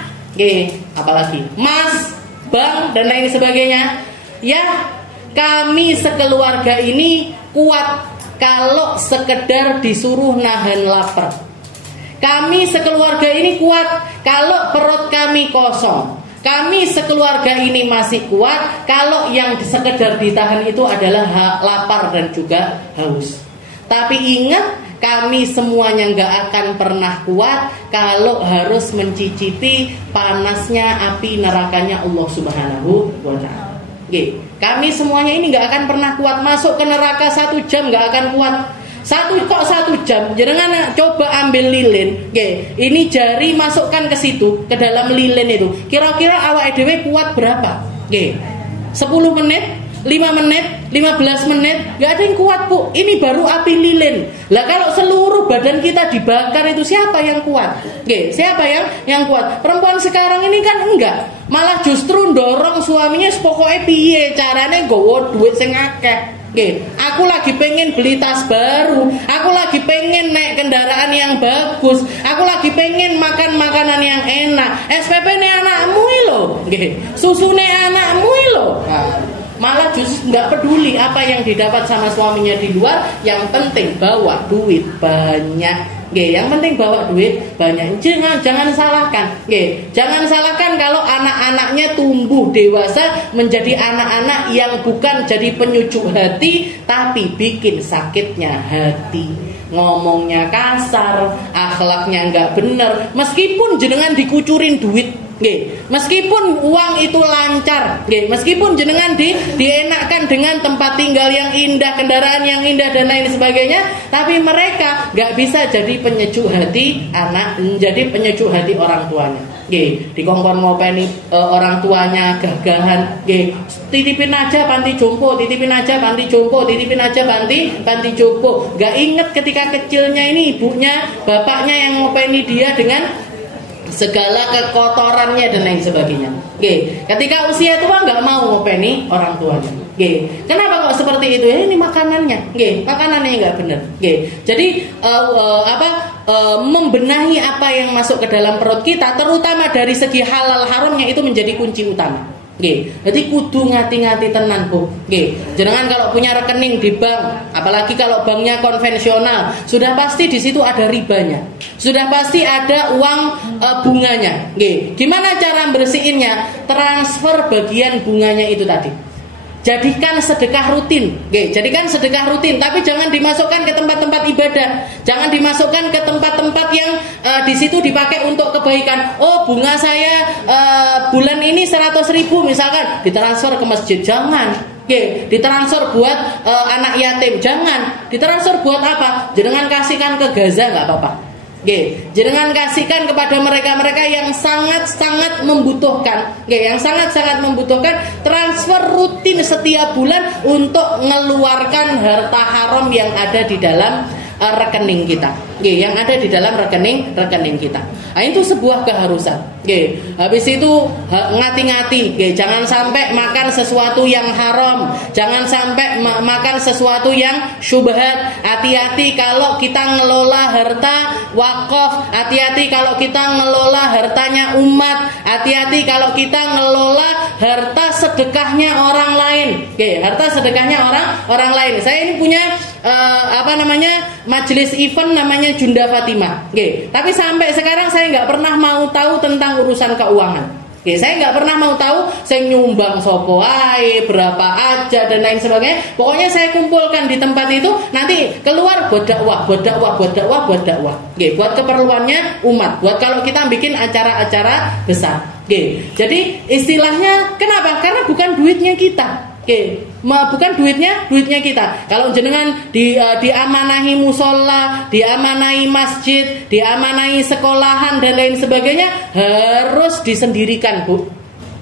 apalagi Mas, Bang, dan lain sebagainya, ya, kami sekeluarga ini kuat kalau sekedar disuruh nahan lapar. Kami sekeluarga ini kuat kalau perut kami kosong. Kami sekeluarga ini masih kuat kalau yang sekedar ditahan itu adalah lapar dan juga haus. Tapi ingat, kami semuanya nggak akan pernah kuat kalau harus mencicipi panasnya api nerakanya Allah Subhanahu wa Ta'ala. Kami semuanya ini nggak akan pernah kuat. Masuk ke neraka 1 jam nggak akan kuat. 1 jam. Jangan coba ambil lilin. Ini jari masukkan ke situ, ke dalam lilin itu. Kira-kira awak dhewe kuat berapa? 10 menit, 5 menit, 15 menit, gak ada yang kuat, Bu. Ini baru api lilin. Lah kalau seluruh badan kita dibakar itu siapa yang kuat? Siapa yang kuat? Perempuan sekarang ini kan enggak. Malah justru dorong suaminya pokoknya piye carane nggowo duit sing akeh. Aku lagi pengen beli tas baru, aku lagi pengen naik kendaraan yang bagus, aku lagi pengen makan makanan yang enak. SPP ne anakmu lho, susune anakmu lho. Malah justru nggak peduli apa yang didapat sama suaminya di luar, yang penting bawa duit banyak. Yang penting bawa duit banyak. Jangan salahkan. Jangan salahkan kalau anak-anaknya tumbuh dewasa menjadi anak-anak yang bukan jadi penyujuk hati, tapi bikin sakitnya hati. Ngomongnya kasar, akhlaknya nggak bener. Meskipun jenengan dikucurin duit, meskipun uang itu lancar, meskipun jenengan dienakkan dengan tempat tinggal yang indah, kendaraan yang indah dan lain sebagainya, tapi mereka nggak bisa jadi penyejuk hati anak, jadi penyejuk hati orang tuanya. Dikongkon ngopeni orang tuanya gagahan, titipin aja panti jompo, titipin aja panti jompo, titipin aja panti jompo. Gak inget ketika kecilnya ini ibunya, bapaknya yang ngopeni dia dengan segala kekotorannya dan lain sebagainya. Ketika usia tua nggak mau ngopeni orang tuanya. Kenapa kok seperti itu? Ini makanannya, makanannya nggak benar. Jadi membenahi apa yang masuk ke dalam perut kita, terutama dari segi halal haramnya, itu menjadi kunci utama. Jadi kudu ngati-ngati tenan, Bu. Jangan kalau punya rekening di bank, apalagi kalau banknya konvensional, sudah pasti di situ ada ribanya, sudah pasti ada uang bunganya. Gimana cara bersihinnya? Transfer bagian bunganya itu tadi. Jadikan sedekah rutin, jadikan sedekah rutin, tapi jangan dimasukkan ke tempat-tempat ibadah, jangan dimasukkan ke tempat-tempat yang di situ dipakai untuk kebaikan. Oh, bunga saya bulan ini 100.000 misalkan, ditransfer ke masjid, jangan. Ditransfer buat anak yatim, jangan. Ditransfer buat apa? Jangan kasihkan ke Gaza, nggak apa-apa. Jangan kasihkan kepada mereka-mereka yang sangat-sangat membutuhkan, yang sangat-sangat membutuhkan. Transfer rutin setiap bulan untuk mengeluarkan harta haram yang ada di dalam rekening kita, yang ada di dalam rekening kita. Nah, itu sebuah keharusan. Habis itu ngati-ngati, jangan sampai makan sesuatu yang haram, jangan sampai makan sesuatu yang syubhat. Hati-hati kalau kita ngelola harta wakaf, hati-hati kalau kita ngelola hartanya umat, hati-hati kalau kita ngelola harta sedekahnya orang lain. Harta sedekahnya orang lain. Saya ini punya majelis event namanya Junda Fatimah. Tapi sampai sekarang saya nggak pernah mau tahu tentang urusan keuangan. Saya nggak pernah mau tahu saya nyumbang sopo ae, berapa aja dan lain sebagainya. Pokoknya saya kumpulkan di tempat itu, nanti keluar buat dakwah. Buat keperluannya umat, buat kalau kita bikin acara-acara besar. Jadi istilahnya kenapa? Karena bukan duitnya kita. Bukan duitnya kita. Kalau jenengan diamanahi musola, diamanahi masjid, diamanahi sekolahan dan lain sebagainya, harus disendirikan, Bu.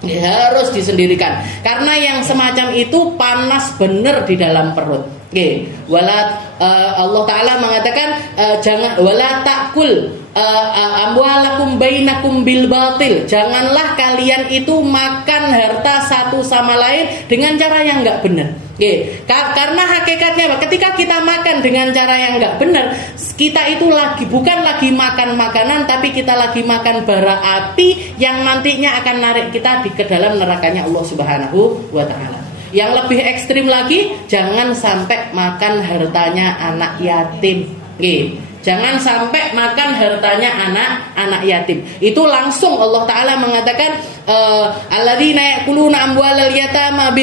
Harus disendirikan. Karena yang semacam itu panas bener di dalam perut. Allah Ta'ala mengatakan jangan wala ta'kul amwalakum bainakum bil batil. Janganlah kalian itu makan harta satu sama lain dengan cara yang enggak benar. Karena hakikatnya ketika kita makan dengan cara yang enggak benar, kita itu bukan lagi makan makanan, tapi kita lagi makan bara api yang nantinya akan narik kita ke dalam nerakanya Allah Subhanahu wa Ta'ala. Yang lebih ekstrim lagi, jangan sampai makan hartanya anak yatim. Jangan sampai makan hartanya anak yatim. Itu langsung Allah Ta'ala mengatakan alladzina ya'kuluna amwalal yatama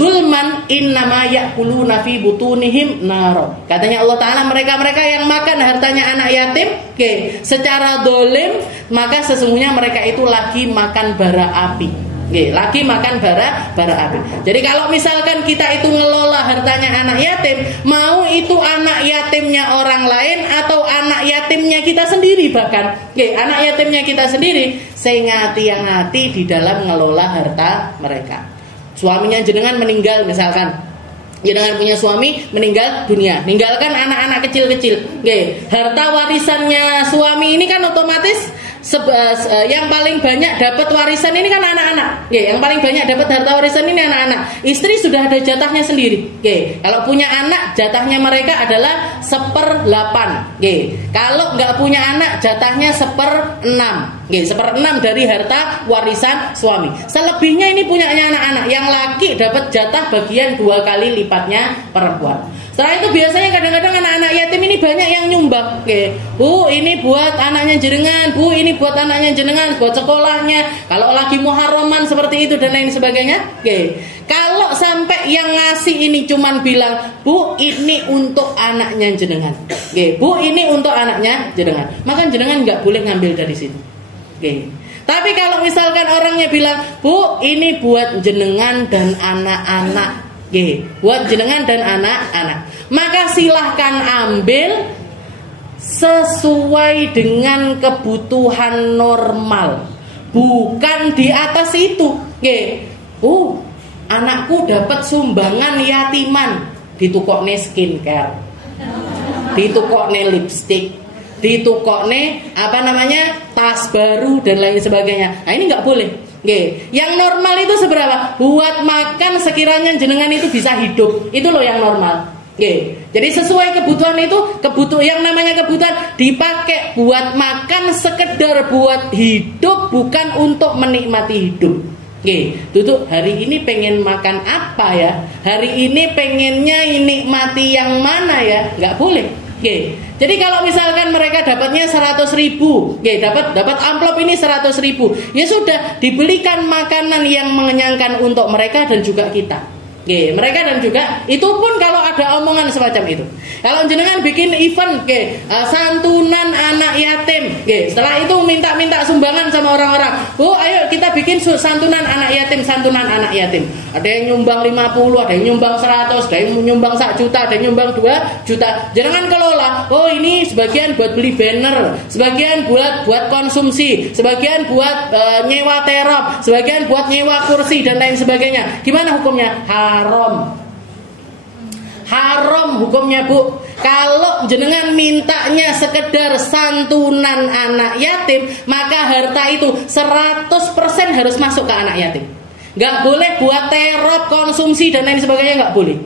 dulman innama ya'kuluna fi butunihim nar. Katanya Allah Ta'ala, mereka-mereka yang makan hartanya anak yatim secara dolim, maka sesungguhnya mereka itu lagi makan bara api. Lagi makan bara api. Jadi kalau misalkan kita itu ngelola hartanya anak yatim, mau itu anak yatimnya orang lain atau anak yatimnya kita sendiri, bahkan anak yatimnya kita sendiri, saya ngati-ngati di dalam ngelola harta mereka. Suaminya jenengan meninggal misalkan, jenengan punya suami meninggal dunia, ninggalkan anak-anak kecil-kecil. Harta warisannya suami ini kan otomatis yang paling banyak dapat warisan ini kan anak-anak. Yang paling banyak dapat harta warisan ini anak-anak. Istri sudah ada jatahnya sendiri. Kalau punya anak, jatahnya mereka adalah 1/8. Kalau nggak punya anak, jatahnya 1/6. 1/6 dari harta warisan suami. Selebihnya ini punyanya anak-anak. Yang laki dapat jatah bagian 2 kali lipatnya perempuan. Setelah itu biasanya kadang-kadang anak-anak yatim ini banyak yang nyumbang. Bu, ini buat anaknya jenengan. Bu, ini buat anaknya jenengan, buat sekolahnya. Kalau lagi muharraman seperti itu dan lain sebagainya. Kalau sampai yang ngasih ini cuman bilang, Bu, ini untuk anaknya jenengan. Bu, ini untuk anaknya jenengan. Maka jenengan nggak boleh ngambil dari situ. Tapi kalau misalkan orangnya bilang, Bu, ini buat jenengan dan anak-anak. Buat jenengan dan anak-anak, maka silahkan ambil sesuai dengan kebutuhan normal, bukan di atas itu. Anakku dapat sumbangan yatiman, ditukokne skincare, ditukokne lipstick, ditukokne tas baru dan lain sebagainya. Nah, ini nggak boleh. Yang normal itu seberapa? Buat makan sekiranya jenengan itu bisa hidup. Itu loh yang normal. Jadi sesuai kebutuhan itu, yang namanya kebutuhan dipakai buat makan sekedar buat hidup, bukan untuk menikmati hidup. Tutup hari ini pengen makan apa ya? Hari ini pengennya nikmati yang mana ya? Nggak boleh. Jadi kalau misalkan mereka dapatnya 100.000, dapat amplop ini 100.000, ya sudah, dibelikan makanan yang mengenyangkan untuk mereka dan juga kita. Mereka dan juga itu pun kalau ada omongan semacam itu. Kalau jenengan bikin event santunan anak yatim, setelah itu minta sumbangan sama orang-orang. Bu, ayo kita bikin santunan anak yatim. Ada yang nyumbang 50, ada yang nyumbang 100, ada yang nyumbang 1 juta, ada yang nyumbang 2 juta. Jangan kelola. Oh, ini sebagian buat beli banner, sebagian buat konsumsi, sebagian buat nyewa terop, sebagian buat nyewa kursi dan lain sebagainya. Gimana hukumnya? Haram hukumnya, Bu. Kalau jenengan mintanya sekedar santunan anak yatim, maka harta itu 100% harus masuk ke anak yatim. Gak boleh buat terop, konsumsi dan lain sebagainya, gak boleh.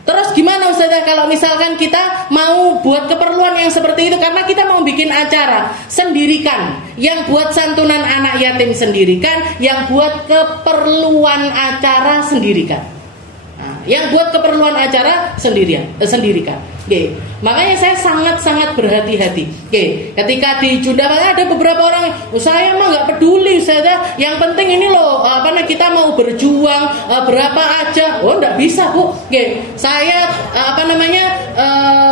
Terus gimana Ustazah kalau misalkan kita mau buat keperluan yang seperti itu, karena kita mau bikin acara, sendirikan. Yang buat santunan anak yatim sendirikan, yang buat keperluan acara sendirikan. Yang buat keperluan acara sendirikan. Makanya saya sangat-sangat berhati-hati. Ketika di Junda ada beberapa orang, saya mah nggak peduli, yang penting ini loh, kita mau berjuang berapa aja. Oh, nggak bisa, Bu. Saya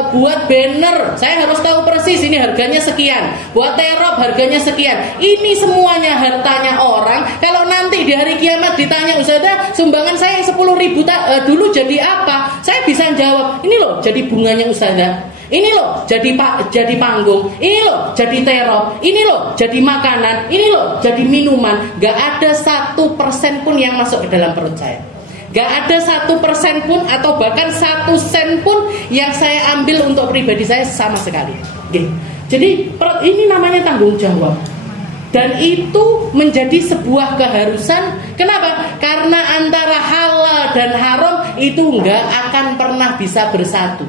buat banner, saya harus tahu persis ini harganya sekian. Buat terop harganya sekian. Ini semuanya hartanya orang. Kalau nanti di hari kiamat ditanya, Ustazah, sumbangan saya yang 10.000 dulu jadi apa? Saya bisa jawab, ini loh jadi bunganya Ustazah, ini loh jadi panggung, ini loh jadi terop, ini loh jadi makanan, ini loh jadi minuman. Gak ada 1% pun yang masuk ke dalam perut saya. Gak ada 1% pun atau bahkan 1 sen pun yang saya ambil untuk pribadi saya sama sekali. Jadi ini namanya tanggung jawab. Dan itu menjadi sebuah keharusan. Kenapa? Karena antara halal dan haram itu nggak akan pernah bisa bersatu.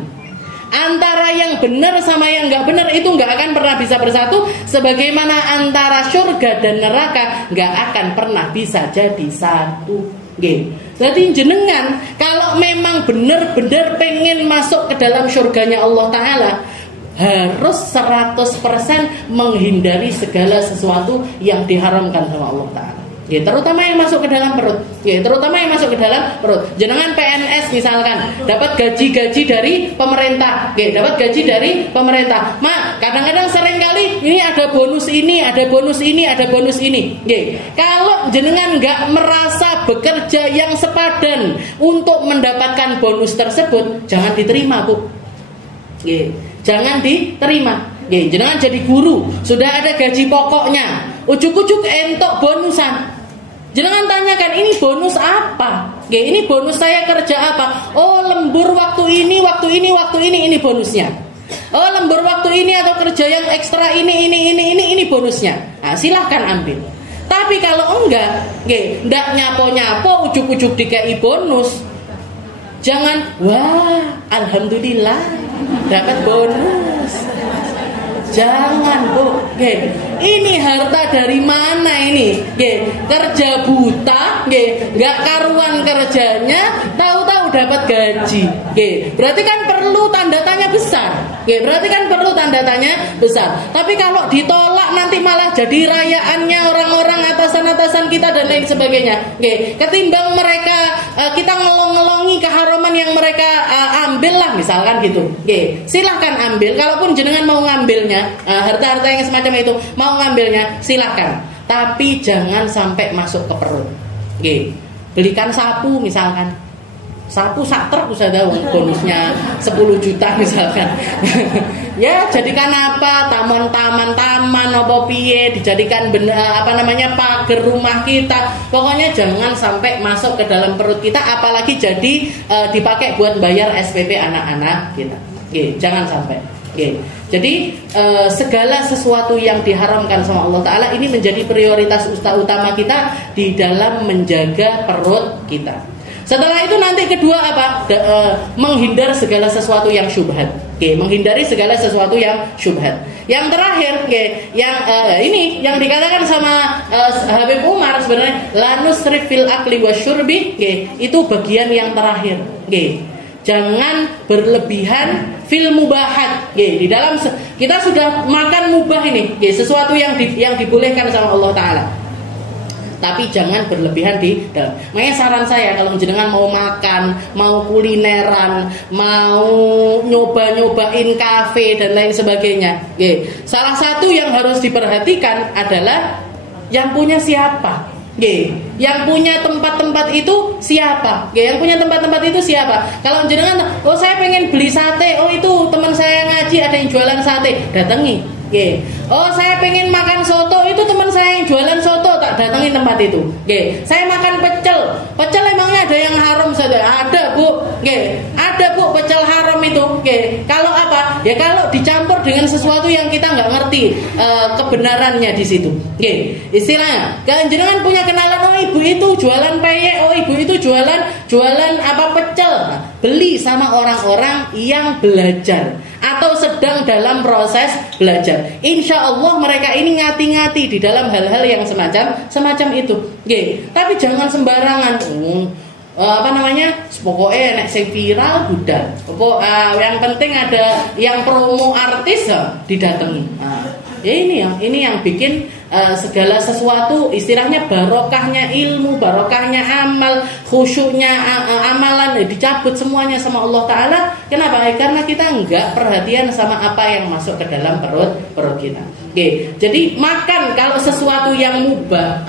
Antara yang benar sama yang nggak benar itu nggak akan pernah bisa bersatu. Sebagaimana antara surga dan neraka nggak akan pernah bisa jadi satu. Jadi jenengan kalau memang benar-benar pengen masuk ke dalam surganya Allah Ta'ala, harus 100% menghindari segala sesuatu yang diharamkan sama Allah Ta'ala. Terutama yang masuk ke dalam perut. Terutama yang masuk ke dalam perut. Jangan PNS misalkan dapat gaji dari pemerintah. Dapat gaji dari pemerintah. Mak, kadang-kadang seringkali ini ada bonus ini, ada bonus ini, ada bonus ini. Kalau jenengan nggak merasa bekerja yang sepadan untuk mendapatkan bonus tersebut, jangan diterima, Bu. Jangan diterima. Jenengan jadi guru, sudah ada gaji pokoknya, ujuk-ujuk entok bonusan. Jenengan tanyakan, ini bonus apa? Ini bonus saya kerja apa? Oh, lembur waktu ini bonusnya. Oh, lembur waktu ini atau kerja yang ekstra ini bonusnya. Nah, silahkan ambil. Tapi kalau enggak nyapo-nyapo ujuk-ujuk dikai bonus, jangan, wah, alhamdulillah dapat bonus. Jangan, Bu. Ini harta dari mana ini? Kerja buta, nggak karuan kerjanya, tahu-tahu dapat gaji. Berarti kan perlu tanda tanya besar. Berarti kan perlu tanda tanya besar. Tapi kalau ditolak nanti malah jadi rayaannya orang-orang atasan-atasan kita dan lain sebagainya. Ketimbang mereka kita ngelong-ngelongi keharaman yang mereka ambil lah misalkan gitu. Silahkan ambil. Kalaupun jenengan mau ngambilnya, harta-harta yang semacam itu mau ngambilnya, silahkan. Tapi jangan sampai masuk ke perut. Belikan sapu misalkan. Sapu sak truk bisa ada bonusnya 10 juta misalkan. Ya, jadikan apa? Taman apa piye, dijadikan pagar rumah kita. Pokoknya jangan sampai masuk ke dalam perut kita, apalagi jadi dipakai buat bayar SPP anak-anak kita. Jangan sampai. Jadi segala sesuatu yang diharamkan sama Allah Ta'ala ini menjadi prioritas utama kita di dalam menjaga perut kita. Setelah itu nanti kedua apa? Menghindar segala sesuatu yang syubhat. Menghindari segala sesuatu yang syubhat. Yang terakhir, ini yang dikatakan sama Habib Umar sebenarnya, la nusrif fil akli wasyurbi, itu bagian yang terakhir. Jangan berlebihan fil mubahat. Di dalam kita sudah makan mubah ini, sesuatu yang dibolehkan sama Allah Ta'ala. Tapi jangan berlebihan di dalam. Makanya saran saya kalau jenengan mau makan, mau kulineran, mau nyoba-nyobain kafe dan lain sebagainya, salah satu yang harus diperhatikan adalah yang punya siapa. Yang punya tempat-tempat itu siapa? Yang punya tempat-tempat itu siapa? Kalau jenengan, oh saya pengen beli sate, oh itu teman saya ngaji ada yang jualan sate, datangi. Oh saya pengen makan soto, itu teman saya yang jualan soto, tak datangin tempat itu. Saya makan pecel emangnya ada yang haram saja? Ada, Bu. Ada, Bu, pecel haram itu. Kalau apa? Ya kalau dicampur dengan sesuatu yang kita nggak ngerti kebenarannya di situ. Istilahnya, kalian jenengan punya kenalan, oh ibu itu jualan peyek, oh ibu itu jualan apa pecel. Nah, beli sama orang-orang yang belajar atau sedang dalam proses belajar. Insya Allah mereka ini ngati-ngati di dalam hal-hal yang semacam itu. Tapi jangan sembarangan. Pokoknya nek sing viral udah. Yang penting ada yang promo artis didatangi. Ini yang bikin segala sesuatu istilahnya barokahnya ilmu, barokahnya amal, khusyuknya amalan dicabut semuanya sama Allah Ta'ala. Kenapa? Karena kita enggak perhatian sama apa yang masuk ke dalam perut kita. Jadi makan kalau sesuatu yang mubah,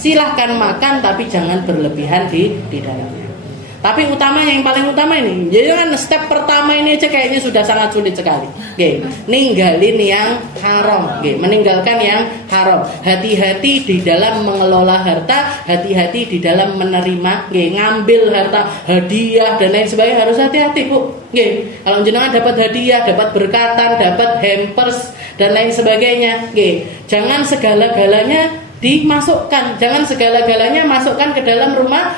silahkan makan tapi jangan berlebihan di dalamnya. Tapi utamanya, yang paling utama ini. Jadi kan step pertama ini aja kayaknya sudah sangat sulit sekali. Oke, ninggalin yang haram. Oke, meninggalkan yang haram. Hati-hati di dalam mengelola harta, hati-hati di dalam menerima. Oke, ngambil harta, hadiah dan lain sebagainya harus hati-hati, Bu. Oke, kalau jenengan dapat hadiah, dapat berkatan, dapat hampers dan lain sebagainya. Oke, jangan segala-galanya dimasukkan, jangan segala-galanya masukkan ke dalam rumah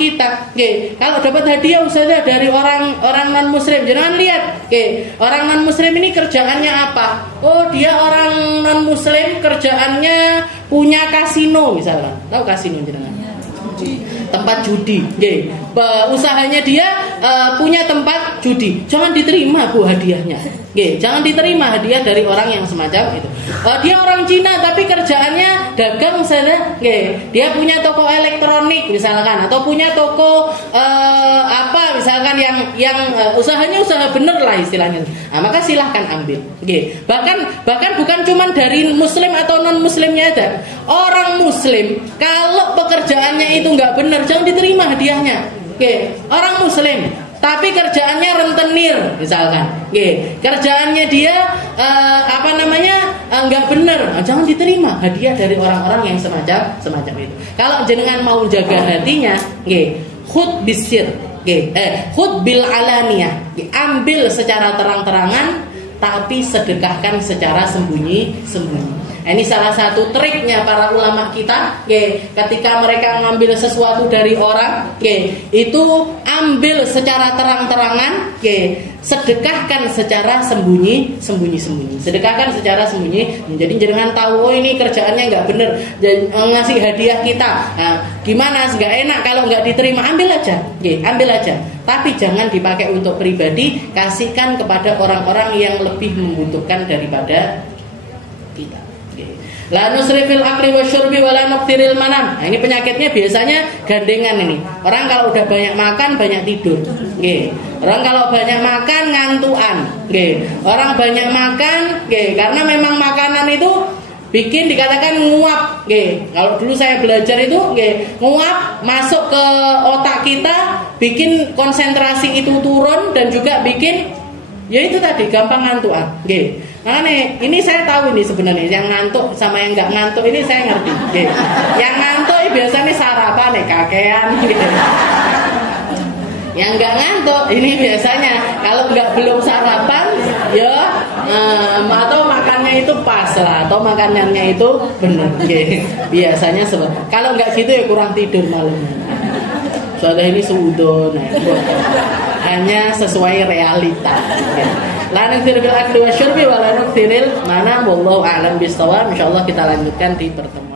kita. Oke, kalau dapat hadiah Ustazah dari orang non muslim, jangan lihat. Oke, orang non muslim ini kerjaannya apa? Oh, dia orang non muslim kerjaannya punya kasino misalnya. Tahu kasino jangan? Tempat judi. Oke, usahanya dia punya tempat judi. Jangan diterima, Bu, hadiahnya. Oke, jangan diterima hadiah dari orang yang semacam itu. Dia orang Cina tapi kerjaannya dagang misalnya. Oke, dia punya toko elektronik misalkan, atau punya toko apa misalkan yang usahanya usaha bener lah istilahnya. Nah, maka silahkan ambil. Oke, bahkan bukan cuma dari muslim atau non muslimnya ada. Orang muslim kalau pekerjaannya itu nggak benar, jangan diterima hadiahnya. Oke, orang muslim tapi kerjaannya rentenir misalkan. Oke, kerjaannya dia nggak benar, jangan diterima hadiah dari orang-orang yang semacam itu. Kalau jenengan mau jaga hatinya, khud bisir, khud bil alaniyah, ambil secara terang-terangan tapi sedekahkan secara sembunyi-sembunyi. Ini salah satu triknya para ulama kita, ketika mereka mengambil sesuatu dari orang, itu ambil secara terang-terangan, sedekahkan secara sembunyi-sembunyi. Sedekahkan secara sembunyi. Jadi jangan tahu, oh ini kerjaannya nggak bener, ngasih hadiah kita. Nah, gimana? Nggak enak kalau nggak diterima, ambil aja, ambil aja. Tapi jangan dipakai untuk pribadi, kasihkan kepada orang-orang yang lebih membutuhkan daripada kita. La nusrifil akli wasyurbi wala nuqtiril manam. Nah, ini penyakitnya biasanya gandengan ini. Orang kalau udah banyak makan banyak tidur. Orang kalau banyak makan ngantuan. Orang banyak makan, karena memang makanan itu bikin dikatakan nguap. Kalau dulu saya belajar itu, nguap masuk ke otak kita, bikin konsentrasi itu turun dan juga bikin, ya itu tadi gampang ngantuan. Nah ini saya tahu ini sebenarnya yang ngantuk sama yang nggak ngantuk ini saya ngerti. Yang ngantuk biasanya sarapan kakean. Yang nggak ngantuk ini biasanya kalau belum sarapan ya atau makannya itu pas lah, atau makanannya itu benar. Biasanya kalau nggak gitu ya kurang tidur malamnya. Soalnya ini suudon, hanya sesuai realita. La nuqtiril akli wasyurbi wa la nuqtiril manam, wallahu a'lam bishawab. Insyaallah kita lanjutkan di pertemuan